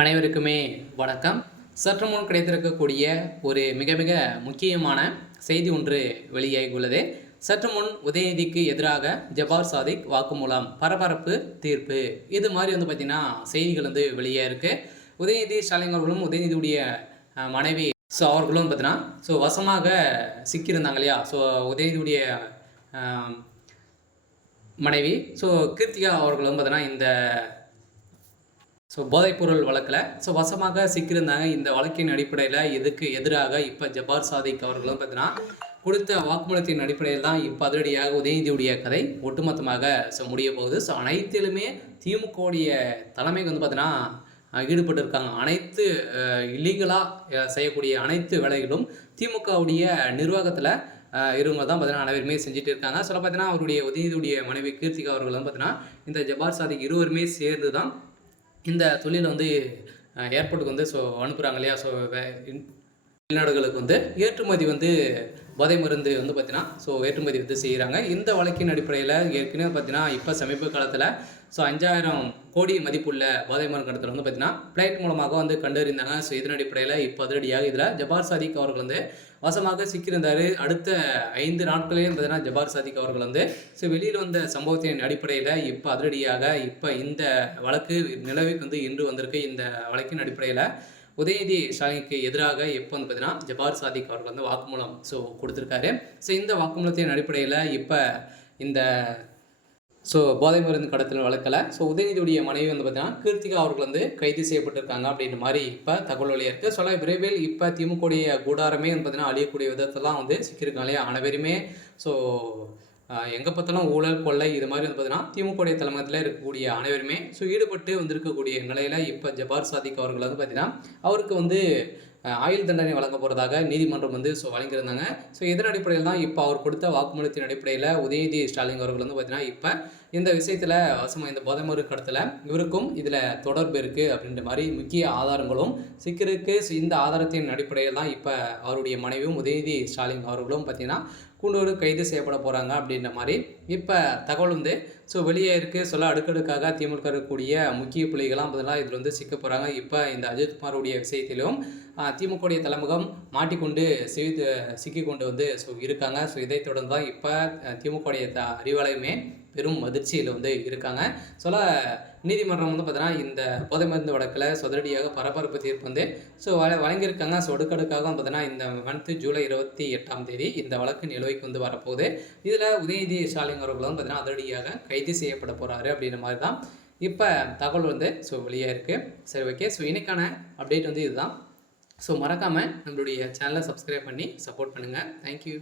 அனைவருக்குமே வணக்கம். சற்று முன் கிடைத்திருக்கக்கூடிய ஒரு மிக மிக முக்கியமான செய்தி ஒன்று வெளியாகியுள்ளது. சற்று முன் உதயநிதிக்கு எதிராக ஜபார் சாதிக் வாக்குமூலம், பரபரப்பு தீர்ப்பு, இது மாதிரி பார்த்திங்கன்னா செய்திகள் வெளியே இருக்குது. உதயநிதி ஸ்டாலின் அவர்களும் உதயநிதியுடைய மனைவி அவர்களும் பார்த்தீங்கன்னா வசமாக சிக்கியிருந்தாங்க இல்லையா. உதயநிதியுடைய மனைவி கீர்த்திகா அவர்களும் பார்த்தீங்கன்னா இந்த போதைப்பொருள் வழக்கில் வசமாக சிக்கியிருந்தாங்க. இந்த வழக்கின் அடிப்படையில் இதுக்கு எதிராக இப்போ ஜபார் சாதிக் அவர்களும் பார்த்தீங்கன்னா கொடுத்த வாக்குமூலத்தின் அடிப்படையில் தான் இப்போ அதிரடியாக உதயநிதியுடைய கதை ஒட்டுமொத்தமாக முடிய போகுது. அனைத்திலுமே திமுகவுடைய தலைமைக்கு பார்த்தீங்கன்னா ஈடுபட்டு இருக்காங்க. அனைத்து இல்லீகலாக செய்யக்கூடிய அனைத்து வேலைகளும் திமுகவுடைய நிர்வாகத்தில் இவங்க தான் பார்த்தீங்கன்னா அனைவருமே செஞ்சுட்டு இருக்காங்க. பார்த்தீங்கன்னா அவருடைய உதயநிதியுடைய மனைவி கீர்த்திகா அவர்கள் பார்த்தீங்கன்னா இந்த ஜபார் சாதிக் இருவருமே சேர்ந்து தான் இந்த தொழில் ஏர்போர்ட்டுக்கு அனுப்புகிறாங்க இல்லையா. வெளிநாடுகளுக்கு ஏற்றுமதி போதை மருந்து பார்த்தீங்கன்னா ஏற்றுமதி செய்கிறாங்க. இந்த வழக்கின் அடிப்படையில் ஏற்கனவே பார்த்தீங்கன்னா இப்போ சமீப காலத்தில் 5,000 கோடி மதிப்புள்ள போதை மருந்து கடத்தல் பார்த்தீங்கன்னா ஃப்ளைட் மூலமாக கண்டறிந்தாங்க. இதன் அடிப்படையில் இப்போ அதிரடியாக இதில் ஜபார் சாதிக் அவர்கள் வசமாக சிக்கியிருந்தார். அடுத்த 5 நாட்களையும் பார்த்தீங்கன்னா ஜபார் சாதிக் அவர்கள் வெளியில் வந்த சம்பவத்தின் அடிப்படையில் இப்போ அதிரடியாக இப்போ இந்த வழக்கு நிலவுக்கு இன்று வந்திருக்கு. இந்த வழக்கின் அடிப்படையில் உதயநிதி ஸ்டாலினுக்கு எதிராக எப்போ பார்த்தீங்கன்னா ஜபார் சாதிக் அவர்கள் வாக்குமூலம் கொடுத்துருக்காரு. இந்த வாக்குமூலத்தின் அடிப்படையில் இப்போ இந்த போதை மருந்து கடத்தல் வழக்கில் உதயநிதியுடைய மனைவி பார்த்தீங்கன்னா கீர்த்திகா அவர்கள் கைது செய்யப்பட்டிருக்காங்க அப்படின்ற மாதிரி இப்போ தகவல் வழியாக இருக்குது. விரைவில் இப்போ திமுகவுடைய கூடாரமே பார்த்தீங்கன்னா அழியக்கூடிய விதத்தெல்லாம் சிக்கியிருக்காங்க இல்லையா. அனைவருமே எங்கே பார்த்தாலும் ஊழல் கொள்ளை இது மாதிரி பார்த்தீங்கன்னா திமுகவுடைய தலைமையில் இருக்கக்கூடிய அனைவருமே ஈடுபட்டு வந்திருக்கக்கூடிய நிலையில் இப்போ ஜபார் சாதிக் அவர்கள் பார்த்தீங்கன்னா அவருக்கு ஆயுள் தண்டனை வழங்க போகிறதாக நீதிமன்றம் வழங்கியிருந்தாங்க. இதன் அடிப்படையில் தான் இப்போ அவர் கொடுத்த வாக்குமூலத்தின் அடிப்படையில் உதயநிதி ஸ்டாலின் அவர்கள் பார்த்தீங்கன்னா இப்போ இந்த விஷயத்தில் வசமாக இந்த போதை மருந்து கடத்தல இவருக்கும் இதில் தொடர்பு இருக்குது அப்படின்ற மாதிரி முக்கிய ஆதாரங்களும் சிக்கிருக்கு. இந்த ஆதாரத்தின் அடிப்படையில் தான் இப்போ அவருடைய மனைவியும் உதயநிதி ஸ்டாலின் அவர்களும் பார்த்தீங்கன்னா கூண்டோடு கைது செய்யப்பட போகிறாங்க அப்படின்ற மாதிரி இப்போ தகவல் வெளியே இருக்குது. அடுக்கடுக்காக திமுக இருக்கக்கூடிய முக்கிய புள்ளிகளாம் பதிலாக இதில் சிக்க போகிறாங்க. இப்போ இந்த அஜித்குமாருடைய விஷயத்திலும் திமுகவுடைய தலைமுகம் மாட்டிக்கொண்டு சிக்கி கொண்டு இருக்காங்க. இதை தொடர்ந்து தான் இப்போ திமுகவுடைய அறிவாலயமே பெரும் அதிர்ச்சியில் இருக்காங்க. நீதிமன்றம் பார்த்தீங்கன்னா இந்த போதை மருந்து வழக்கில் அதிரடியாக பரபரப்பு தீர்ப்பு வழங்கியிருக்காங்க. அடுக்கடுக்காக பார்த்தீங்கன்னா இந்த மந்த் ஜூலை 28ஆம் தேதி இந்த வழக்கு நிலுவைக்கு வரப்போகுது. இதில் உதயநிதி ஸ்டாலின் அவர்களும் பார்த்தீங்கன்னா அதிரடியாக கைது செய்யப்பட போகிறாரு அப்படின்ற மாதிரி தான் இப்போ தகவல் வெளியாக இருக்குது. சரி, ஓகே. இன்னைக்கான அப்டேட் இதுதான். மறக்காமல் நம்மளுடைய சேனலை சப்ஸ்கிரைப் பண்ணி சப்போர்ட் பண்ணுங்கள். தேங்க்யூ.